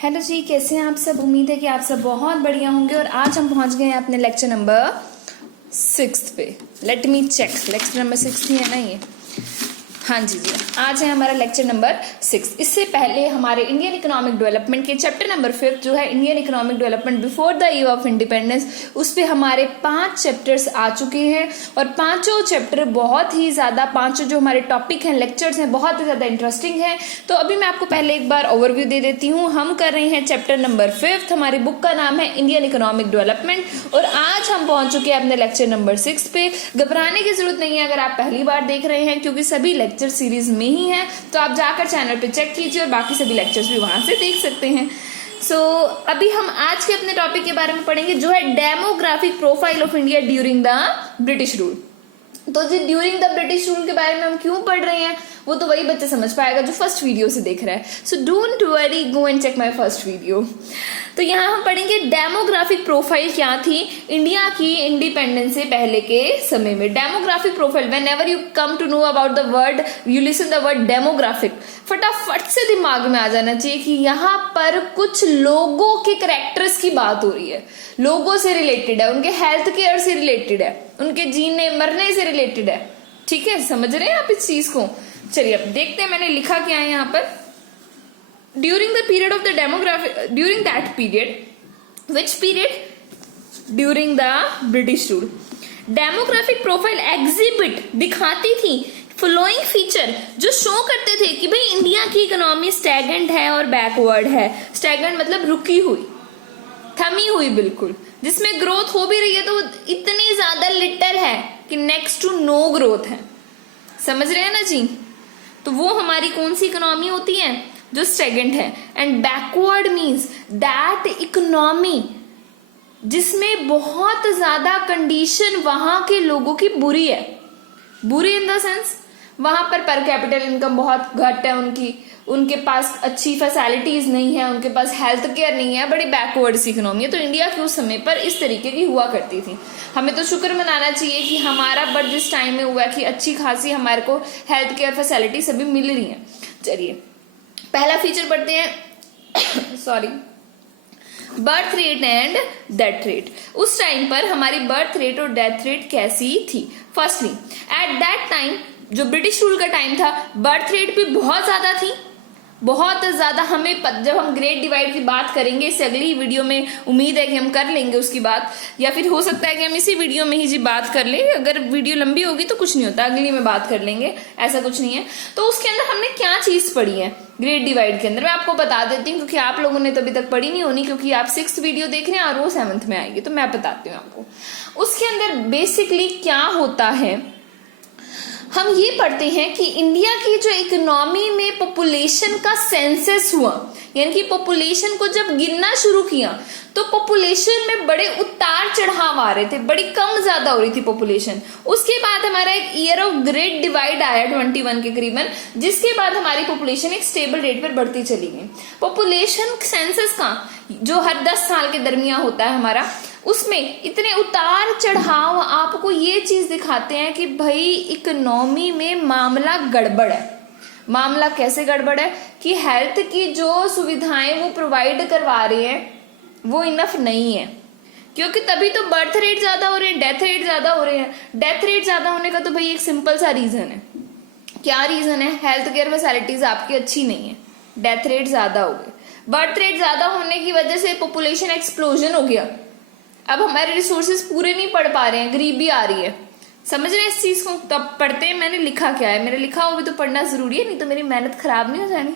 Hello जी, कैसे हैं आप सब। उम्मीद है कि आप सब बहुत बढ़िया होंगे। और आज हम पहुंच गए हैं अपने लेक्चर नंबर 6 पे। Let me check, lecture number 6 ही है ना ये। हाँ जी, आज है हमारा लेक्चर नंबर 6। इससे पहले हमारे इंडियन इकोनॉमिक डेवलपमेंट के चैप्टर नंबर 5 जो है Indian economic development before the year of independence, उस पे हमारे 5 चैप्टर्स आ चुके हैं। और पांचों चैप्टर बहुत ही ज्यादा, पांचों जो हमारे टॉपिक हैं, लेक्चर्स हैं, बहुत ही ज्यादा इंटरेस्टिंग है। तो अभी मैं आपको पहले एक बार ओवरव्यू दे देती हूँ। हम कर रहे हैं चैप्टर नंबर 5। हमारी बुक का नाम है इंडियन इकोनॉमिक डेवलपमेंट और आज हम पहुंच चुके हैं अपने लेक्चर नंबर 6 पे। घबराने की जरूरत नहीं है अगर आप पहली बार देख रहे हैं, क्योंकि सभी लेक्चर सीरीज में ही है। तो आप जाकर चैनल पे चेक कीजिए और बाकी सभी लेक्चर्स भी वहां से देख सकते हैं। अभी हम आज के अपने टॉपिक के बारे में पढ़ेंगे जो है demographic profile of India during the British rule. तो जी ड्यूरिंग द ब्रिटिश रूल के बारे में हम क्यों पढ़ रहे हैं वो तो वही बच्चा समझ पाएगा जो फर्स्ट वीडियो से देख रहा है। So don't worry, go and check my first video. तो यहाँ हम पढ़ेंगे डेमोग्राफिक प्रोफाइल क्या थी इंडिया की इंडिपेंडेंस से पहले के समय में। Demographic profile, whenever you come to know about the word, you listen the word demographic, फटाफट से दिमाग में आ जाना चाहिए कि यहाँ पर कुछ लोगों के कैरेक्टर्स की बात हो रही है, लोगों से रिलेटेड है, उनके हेल्थ केयर से रिलेटेड है, उनके जीने मरने से रिलेटेड है। ठीक है, समझ रहे हैं आप इस चीज को। चलिए अब देखते हैं मैंने लिखा क्या है यहाँ पर। During the period of the demographic, during that period, which period? During the British rule, demographic profile exhibit दिखाती थी फॉलोइंग फीचर, जो शो करते थे कि भाई इंडिया की इकोनॉमी स्टैगनेंट है और बैकवर्ड है। स्टैगनेंट मतलब रुकी हुई, थमी हुई बिल्कुल, जिसमें ग्रोथ हो भी रही है तो इतनी ज्यादा लिटिल है कि नेक्स्ट टू नो ग्रोथ है। समझ रहे हैं ना जी। तो वो हमारी कौन सी इकोनॉमी होती है जो स्टैगनेंट है। And backward means that economy जिसमें बहुत ज्यादा कंडीशन वहां के लोगों की बुरी है। बुरी इन द सेंस वहां पर कैपिटल इनकम बहुत घट है उनकी, उनके पास अच्छी फैसिलिटीज नहीं है, उनके पास हेल्थ केयर नहीं है, बड़ी बैकवर्ड सी इकोनॉमी है। तो इंडिया की उस समय पर इस तरीके की हुआ करती थी। हमें तो शुक्र मनाना चाहिए कि हमारा बर्थ जिस टाइम में हुआ कि अच्छी खासी हमारे को हेल्थ केयर फैसिलिटी सभी मिल रही है। चलिए पहला फीचर पढ़ते हैं sorry, birth rate and death rate. उस टाइम पर हमारी बर्थ रेट और डेथ रेट कैसी थी? फर्स्टली एट दैट टाइम जो ब्रिटिश रूल का टाइम था, बर्थ रेट भी बहुत ज्यादा थी, बहुत ज्यादा। हमें जब हम ग्रेट डिवाइड की बात करेंगे इससे अगली वीडियो में, उम्मीद है कि हम कर लेंगे उसकी बात, या फिर हो सकता है कि हम इसी वीडियो में ही जी बात कर लें। अगर वीडियो लंबी होगी तो कुछ नहीं होता, अगली में बात कर लेंगे, ऐसा कुछ नहीं है। तो उसके अंदर हमने क्या चीज पढ़ी है ग्रेट डिवाइड के अंदर, मैं आपको बता देती हूँ, क्योंकि आप लोगों ने तो अभी तक पढ़ी नहीं होनी, क्योंकि आप 6th वीडियो देख रहे हैं और वो 7th में आएगी। तो मैं बताती हूँ आपको उसके अंदर बेसिकली क्या होता है। हम ये पढ़ते हैं कि इंडिया की जो इकोनॉमी में पॉपुलेशन का सेंसस हुआ, यानी कि पॉपुलेशन को जब गिनना शुरू किया तो पॉपुलेशन में बड़े उतार चढ़ाव आ रहे थे, बड़ी कम ज्यादा हो रही थी पॉपुलेशन। उसके बाद हमारा एक ईयर ऑफ ग्रेट डिवाइड आया 21 के करीबन, जिसके बाद हमारी पॉपुलेशन एक स्टेबल रेट पर बढ़ती चली गई। पॉपुलेशन सेंसस का जो हर 10 साल के दरमियान होता है हमारा, उसमें इतने उतार चढ़ाव आपको ये चीज दिखाते हैं कि भाई इकोनॉमी में मामला गड़बड़ है। मामला कैसे गड़बड़ है कि हेल्थ की जो सुविधाएं वो प्रोवाइड करवा रहे हैं वो इनफ नहीं है, क्योंकि तभी तो बर्थ रेट ज्यादा हो रहे हैं, डेथ रेट ज्यादा हो रहे हैं। डेथ रेट ज्यादा होने का तो भाई एक सिंपल सा रीजन है। क्या रीजन है? हेल्थ केयर फैसिलिटीज आपकी अच्छी नहीं है, डेथ रेट ज्यादा हो गए। बर्थ रेट ज्यादा होने की वजह से पॉपुलेशन एक्सप्लोजन हो गया। अब हमारे रिसोर्सेज पूरे नहीं पढ़ पा रहे हैं, गरीबी आ रही है। समझ रहे हैं इस चीज को? तब पढ़ते हैं मैंने लिखा क्या है, मेरे लिखा हो भी तो पढ़ना जरूरी है, नहीं तो मेरी मेहनत खराब नहीं हो जानी।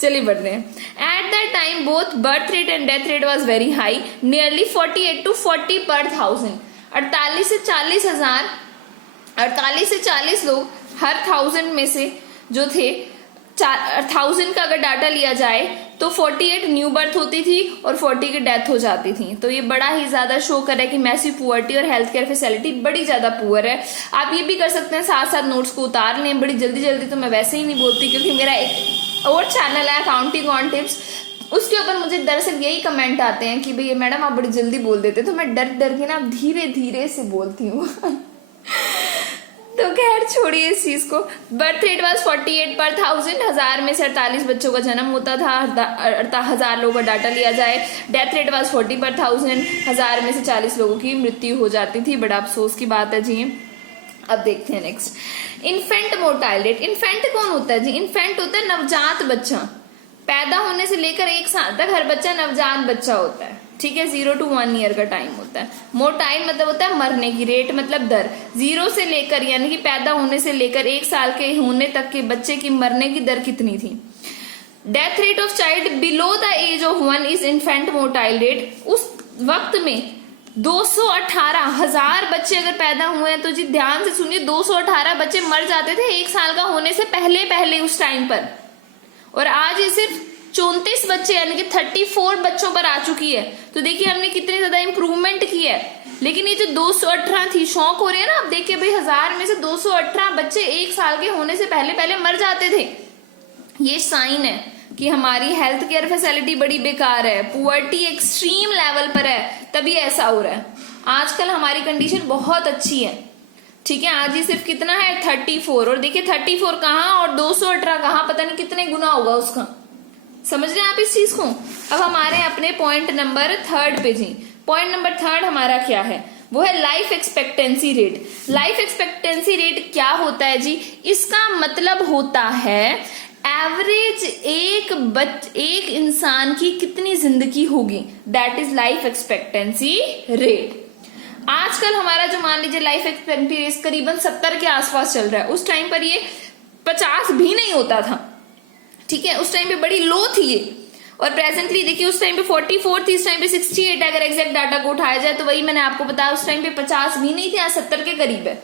चलिए बढ़ रहे हैं। At that time both birth rate and death rate was very high, nearly 48 to 40 पर 1000। 48 से 40 हजार, 48 से 40 लोग हर 1000 में से जो थे, 1000 का अगर डाटा लिया जाए तो 48 न्यू बर्थ होती थी और 40 की डेथ हो जाती थी। तो ये बड़ा ही ज्यादा शो कर रहा है कि मैसिव पुअर्टी और हेल्थ केयर फैसिलिटी बड़ी ज्यादा पुअर है। आप ये भी कर सकते हैं, साथ साथ नोट्स को उतार लें। बड़ी जल्दी जल्दी तो मैं वैसे ही नहीं बोलती, क्योंकि मेरा एक और चैनल है अकाउंटिंग ऑन टिप्स, उसके ऊपर मुझे दरअसल यही कमेंट आते हैं कि भाई मैडम आप बड़ी जल्दी बोल देते, तो मैं डर डर के ना धीरे धीरे से बोलती हूँ। तो खैर छोड़िए इस चीज को। बर्थ रेट वाज 48 पर 1000, 1000 में से 48 बच्चों का जन्म होता था, 1000 लोगों का डाटा लिया जाए। डेथ रेट वाज 40 पर 1000, 1000 में से 40 लोगों की मृत्यु हो जाती थी। बड़ा अफसोस की बात है जी। अब देखते हैं next, infant mortality rate. Infant कौन होता है जी? इन्फेंट होता है नवजात बच्चा। पैदा होने से लेकर 1 साल तक हर बच्चा नवजात बच्चा होता है, ठीक है। 0 to 1 ईयर का टाइम होता है। मोर्टाइल मतलब होता है मरने की, रेट मतलब दर। 0 से लेकर यानी कि पैदा होने से लेकर 1 साल के होने तक के बच्चे की मरने की दर कितनी थी। Death rate of child below the age of 1 is infant mortality rate. उस वक्त में 218,000 बच्चे अगर पैदा हुए हैं तो जी ध्यान से सुनिए, 218 बच्चे मर जाते थे 1 साल का होने से पहले उस टाइम पर। और आज ये सिर्फ 34 बच्चे यानी कि 34 बच्चों पर आ चुकी है। तो देखिए हमने कितनी ज्यादा इंप्रूवमेंट की है। लेकिन ये जो 218 थी, शौक हो रहे हैं ना आप देखिए भाई, 1000 में से 218 बच्चे 1 साल के होने से पहले मर जाते थे। ये साइन है कि हमारी हेल्थ केयर फैसिलिटी बड़ी बेकार है, पुअर्टी एक्सट्रीम लेवल पर है, तभी ऐसा हो रहा है। आजकल हमारी कंडीशन बहुत अच्छी है, ठीक है। आज ही सिर्फ कितना है 34, और देखिए 34 कहाँ और 218 कहाँ, पता नहीं कितने गुना होगा उसका। समझ रहे हैं आप इस चीज को। अब हमारे अपने पॉइंट नंबर 3 पे जी। पॉइंट नंबर 3 हमारा क्या है, वो है life expectancy rate. Life expectancy rate क्या होता है जी? इसका मतलब होता है एवरेज एक इंसान की कितनी जिंदगी होगी, that is life expectancy rate. आजकल हमारा जो मान लीजिए लाइफ एक्सपेक्टेंसी रेट करीबन 70 के आसपास चल रहा है। उस टाइम पर ये 50 भी नहीं होता था, ठीक है। उस टाइम पे बड़ी लो थी ये। और प्रेजेंटली देखिए उस टाइम पे 44 थी, इस टाइम पे 68। अगर एग्जैक्ट डाटा को उठाया जाए तो वही मैंने आपको बताया, उस टाइम पे 50 भी नहीं थी, आज 70 के करीब है।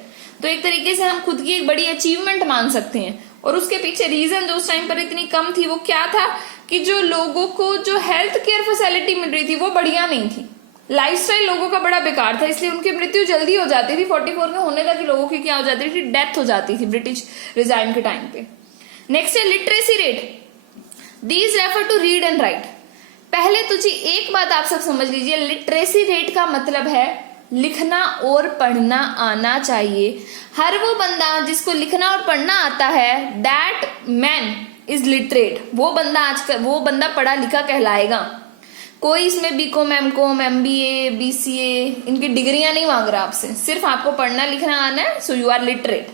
तो एक तरीके से हम खुद की एक बड़ी अचीवमेंट मान सकते हैं। और उसके पीछे रीजन जो उस टाइम पर इतनी कम थी वो क्या था कि जो लोगों को जो हेल्थ केयर फैसिलिटी मिल रही थी वो बढ़िया नहीं थी। लाइफस्टाइल लोगों का बड़ा बेकार था, इसलिए उनकी मृत्यु जल्दी हो जाती थी। 44 के होने तक लोगों की क्या हो जाती थी, डेथ हो जाती थी ब्रिटिश रिजाइम के टाइम पे। नेक्स्ट है literacy rate. These refer to read and write. पहले तो जी एक बात आप सब समझ लीजिए, लिटरेसी रेट का मतलब है लिखना और पढ़ना आना चाहिए। हर वो बंदा जिसको लिखना और पढ़ना आता है, दैट मैन इज लिटरेट। वो बंदा पढ़ा लिखा कहलाएगा। कोई इसमें बीकॉम, एमकॉम, एमबीए, बीसीए इनकी डिग्रियां नहीं मांग रहा आपसे, सिर्फ आपको पढ़ना लिखना आना है, सो यू आर लिटरेट,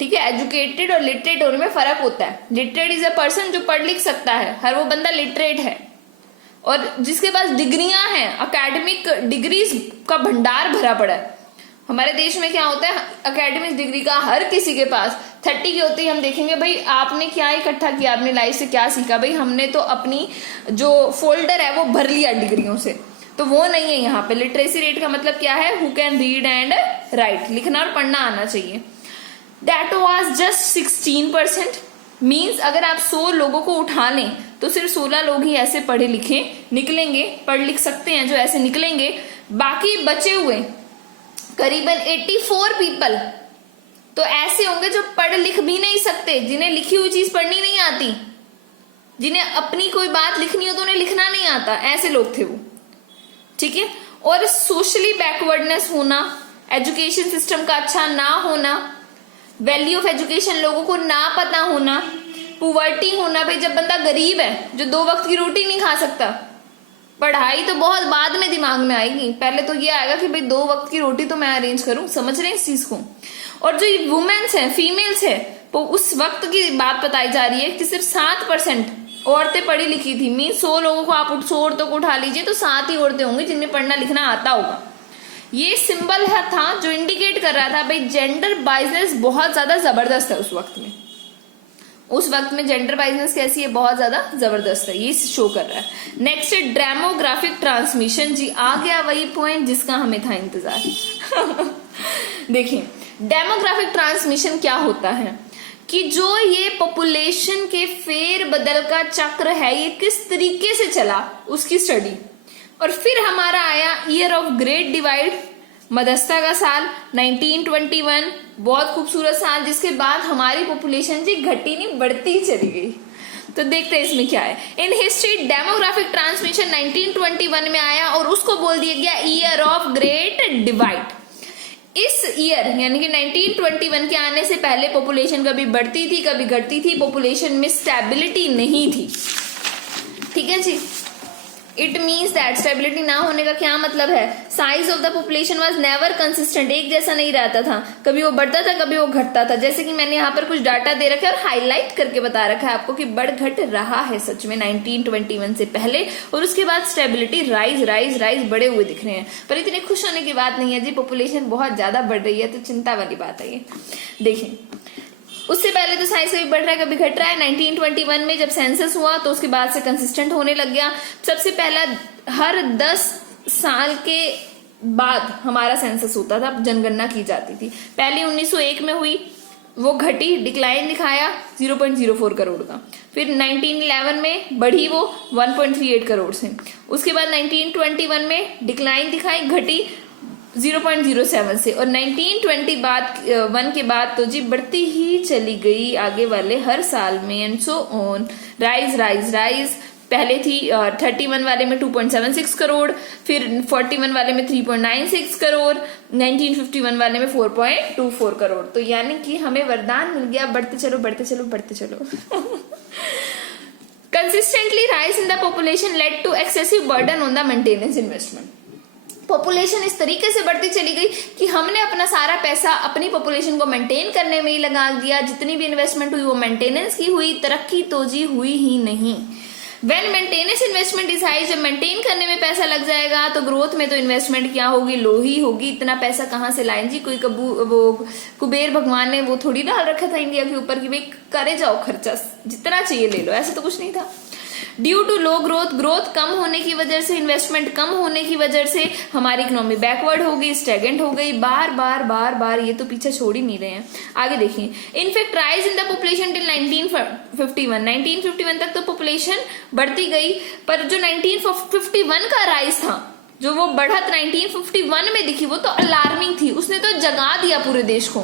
ठीक है। एजुकेटेड और लिटरेट होने में फर्क होता है। लिटरेट इज अ पर्सन जो पढ़ लिख सकता है, हर वो बंदा लिटरेट है। और जिसके पास डिग्रियां हैं, अकेडमिक डिग्रीज का भंडार भरा पड़ा है। हमारे देश में क्या होता है, अकेडमिक डिग्री का हर किसी के पास 30 के होते ही हम देखेंगे भाई आपने क्या इकट्ठा किया, अपनी लाइफ से क्या सीखा। भाई हमने तो अपनी जो फोल्डर है वो भर लिया डिग्रियों से, तो वो नहीं है यहाँ पे। लिटरेसी रेट का मतलब क्या है, who can read and right, लिखना और पढ़ना आना चाहिए। That was just 16%। मीन्स अगर आप 100 लोगों को उठा लें तो सिर्फ 16 लोग ही ऐसे पढ़े लिखे निकलेंगे, पढ़ लिख सकते हैं जो ऐसे निकलेंगे। बाकी बचे हुए करीबन 84 पीपल तो ऐसे होंगे जो पढ़ लिख भी नहीं सकते, जिन्हें लिखी हुई चीज पढ़नी नहीं आती, जिन्हें अपनी कोई बात लिखनी हो तो उन्हें लिखना नहीं आता, ऐसे लोग थे वो, ठीक है। और सोशली बैकवर्डनेस होना, एजुकेशन सिस्टम का अच्छा ना होना, वैल्यू ऑफ एजुकेशन लोगों को ना पता होना, पुवर्टी होना। भाई जब बंदा गरीब है जो 2 वक्त की रोटी नहीं खा सकता, पढ़ाई तो बहुत बाद में दिमाग में आएगी, पहले तो ये आएगा कि भाई 2 वक्त की रोटी तो मैं अरेंज करूं। समझ रहे हैं इस चीज को। और जो वुमेन्स हैं, फीमेल्स है, तो उस वक्त की बात बताई जा रही है कि सिर्फ 7% औरतें पढ़ी लिखी थी। मीन 100 लोगों को आप 100 औरतों को उठा लीजिए तो 7 ही औरतें होंगी जिन्हें पढ़ना लिखना आता होगा। ये सिंबल है था जो इंडिकेट कर रहा था भाई जेंडर बाइजनेस बहुत ज्यादा जबरदस्त है उस वक्त में। उस वक्त में जेंडर बाइजनेस कैसी है, बहुत ज्यादा जबरदस्त है, ये शो कर रहा है। नेक्स्ट है डेमोग्राफिक ट्रांसमिशन। जी आ गया वही पॉइंट जिसका हमें था इंतजार। देखिए डेमोग्राफिक ट्रांसमिशन क्या होता है कि जो ये पॉपुलेशन के फेर बदल का चक्र है ये किस तरीके से चला उसकी स्टडी। और फिर हमारा आया ईयर ऑफ ग्रेट डिवाइड, मदस्ता का साल 1921, बहुत खूबसूरत साल, जिसके बाद हमारी पॉपुलेशन जी घटी नहीं बढ़ती चली गई। तो देखते हैं इसमें क्या है। इन हिस्ट्री डेमोग्राफिक ट्रांसमिशन 1921 में आया और उसको बोल दिया गया ईयर ऑफ ग्रेट डिवाइड। इस ईयर यानी कि 1921 के आने से पहले पॉपुलेशन कभी बढ़ती थी कभी घटती थी, पॉपुलेशन में स्टेबिलिटी नहीं थी। ठीक है जी, इट मीन्स दैट स्टेबिलिटी ना होने का क्या मतलब है, size of the population was never consistent, एक जैसा नहीं रहता था, कभी वो बढ़ता था कभी वो घटता था। जैसे कि मैंने यहाँ पर कुछ डाटा दे रखा है और हाईलाइट करके बता रखा है आपको कि बढ़ घट रहा है सच में 1921 से पहले, और उसके बाद स्टेबिलिटी राइज राइज राइज बढ़े हुए दिख रहे हैं। पर इतने खुश होने की बात नहीं है जी, पॉपुलेशन बहुत ज्यादा बढ़ रही है, तो चिंता वाली बात है ये। देखिए उससे पहले तो साइंस कभी बढ़ रहा है कभी घट रहा है। 1921 में जब सेंसस हुआ तो उसके बाद से कंसिस्टेंट होने लग गया। सबसे पहला हर 10 साल के बाद हमारा सेंसस होता था, जनगणना की जाती थी। पहले 1901 में हुई, वो घटी, डिक्लाइन दिखाया 0.04 करोड़ का। फिर 1911 में बढ़ी वो 1.38 करोड़ से। उसके बाद 1921 में डिक्लाइन दिखाई, घटी 0.07 से, और 1921 के बाद तो जी बढ़ती ही चली गई आगे वाले हर साल में, and so on, rise rise rise. पहले थी 31 वाले में 2.76 करोड़, फिर 41 वाले में 3.96 करोड़, 1951 वाले में 4.24 करोड़। तो यानी कि हमें वरदान मिल गया, बढ़ते चलो बढ़ते चलो बढ़ते चलो। Consistently rise in the population led to excessive burden on the maintenance investment. Population इस तरीके से बढ़ती चली गई कि हमने अपना सारा पैसा अपनी पॉपुलेशन को मेंटेन करने में ही लगा दिया। जितनी भी इन्वेस्टमेंट हुई वो मेंटेनेंस की हुई, तरक्की तो जी हुई ही नहीं। When maintenance investment is high, जब मेंटेन करने में पैसा लग जाएगा तो ग्रोथ में तो इन्वेस्टमेंट क्या होगी, लो ही होगी। इतना पैसा कहाँ से लाएं जी, कोई वो कुबेर भगवान ने वो थोड़ी डाल रखा था इंडिया के ऊपर कि भाई करे जाओ खर्चा, जितना चाहिए ले लो, ऐसा तो कुछ नहीं था। ड्यू टू लो ग्रोथ कम होने की वजह से, इन्वेस्टमेंट कम होने की वजह से हमारी इकोनॉमी बैकवर्ड हो गई, स्टेगनेंट हो गई, बार बार ये तो पीछे छोड़ ही नहीं रहे हैं। आगे देखिए, in fact rise in the population till 1951 तक तो पॉपुलेशन बढ़ती गई, पर जो 1951 का राइज था, जो वो बढ़त 1951 में दिखी, वो तो अलार्मिंग थी। उसने तो जगा दिया पूरे देश को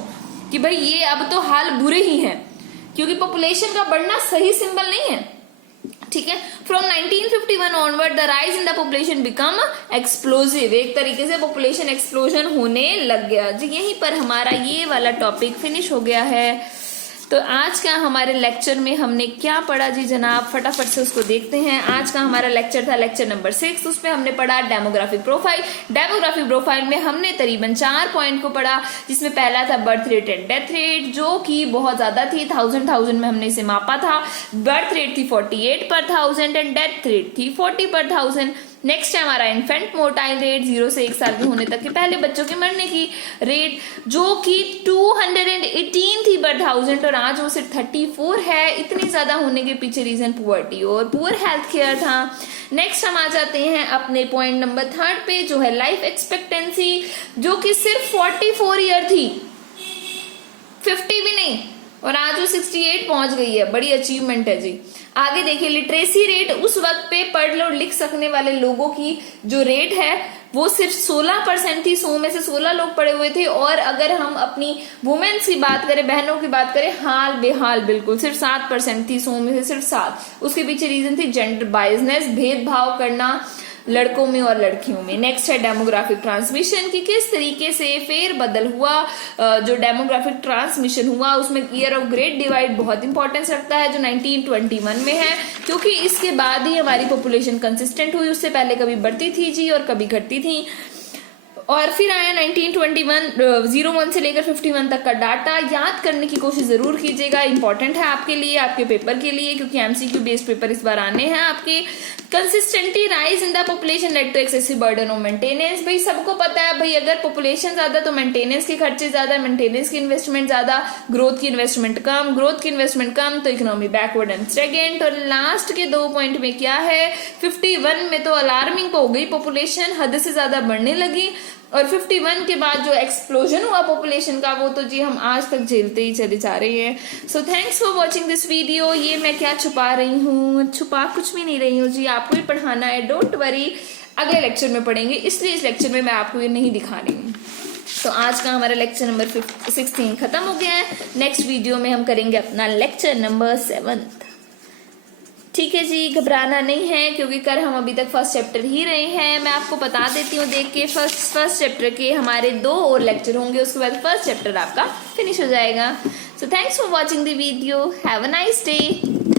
कि भाई ये अब तो हाल बुरे ही हैं, क्योंकि पॉपुलेशन का बढ़ना सही सिंबल नहीं है। ठीक है, from 1951 onward the rise in the population become explosive. एक तरीके से पॉपुलेशन एक्सप्लोजन होने लग गया जी। यहीं पर हमारा ये वाला टॉपिक फिनिश हो गया है। तो आज का हमारे लेक्चर में हमने क्या पढ़ा जी जनाब, फटाफट से उसको देखते हैं। आज का हमारा लेक्चर था लेक्चर नंबर 6, उसमें हमने पढ़ा डेमोग्राफिक प्रोफाइल। डेमोग्राफिक प्रोफाइल में हमने तकरीबन 4 पॉइंट को पढ़ा, जिसमें पहला था birth rate and death rate, जो कि बहुत ज्यादा थी, 1000 में हमने इसे मापा था। बर्थ रेट थी 48 पर 1000 एंड डेथ रेट थी 40 पर 1000। नेक्स्ट है हमारा इन्फेंट मोर्टाइल रेट, 0 से 1 साल के होने तक के पहले बच्चों के मरने की रेट, जो कि 218 थी पर 1000, और आज वो सिर्फ 34 है। इतनी ज्यादा होने के पीछे रीजन पुअर्टी और पुअर हेल्थ केयर था। नेक्स्ट हम आ जाते हैं अपने पॉइंट नंबर 3 पे, जो है लाइफ एक्सपेक्टेंसी, जो कि सिर्फ 44 ईयर थी, 50 भी नहीं, और आज वो 68 पहुंच गई है। बड़ी अचीवमेंट है जी। आगे देखिए, लिटरेसी रेट, उस वक्त पे पढ़ और लिख सकने वाले लोगों की जो रेट है वो सिर्फ 16% थी। 100 में से 16 लोग पढ़े हुए थे। और अगर हम अपनी वुमेन्स की बात करें, बहनों की बात करें, हाल बेहाल बिल्कुल सिर्फ 7% थी। 100 में से सिर्फ 7। उसके पीछे रीजन थी जेंडर बायसनेस, भेदभाव करना लड़कों में और लड़कियों में। नेक्स्ट है डेमोग्राफिक ट्रांसमिशन, कि किस तरीके से फेर बदल हुआ। जो डेमोग्राफिक ट्रांसमिशन हुआ उसमें ईयर ऑफ ग्रेट डिवाइड बहुत इंपॉर्टेंस रखता है, जो 1921 में है, क्योंकि इसके बाद ही हमारी पॉपुलेशन कंसिस्टेंट हुई। उससे पहले कभी बढ़ती थी जी और कभी घटती थी। और फिर आया 1921 01 से लेकर 51 तक का डाटा। याद करने की कोशिश जरूर कीजिएगा, इंपॉर्टेंट है आपके लिए, आपके पेपर के लिए, क्योंकि एमसीक्यू बेस्ड पेपर इस बार आने हैं आपके। Consistently rise in the population led to excessive burden of maintenance. भाई सबको पता है भाई, अगर पॉपुलेशन ज्यादा तो मेंटेनेंस के खर्चे ज्यादा, मेंटेनेंस की इन्वेस्टमेंट ज्यादा, ग्रोथ की इन्वेस्टमेंट कम, ग्रोथ की इन्वेस्टमेंट कम तो इकोनॉमी बैकवर्ड एंड स्टेगनेंट। और लास्ट के 2 पॉइंट में क्या है, 51 में तो अलार्मिंग हो गई, पॉपुलेशन हद से ज्यादा बढ़ने लगी। और 51 के बाद जो एक्सप्लोजन हुआ पॉपुलेशन का, वो तो जी हम आज तक झेलते ही चले जा रहे हैं। So thanks for watching this video. ये मैं क्या छुपा रही हूँ, छुपा कुछ भी नहीं रही हूँ जी, आपको ही पढ़ाना है, डोंट वरी। अगले लेक्चर में पढ़ेंगे, इसलिए इस लेक्चर में मैं आपको ये नहीं दिखा रही हूँ। तो आज का हमारा लेक्चर नंबर 16 खत्म हो गया है। नेक्स्ट वीडियो में हम करेंगे अपना लेक्चर नंबर 7। ठीक है जी, घबराना नहीं है क्योंकि कल हम अभी तक फर्स्ट चैप्टर ही रहे हैं। मैं आपको बता देती हूँ देख के, फर्स्ट चैप्टर के हमारे 2 और लेक्चर होंगे, उसके बाद फर्स्ट चैप्टर आपका फिनिश हो जाएगा। So thanks for watching the video, have a nice day.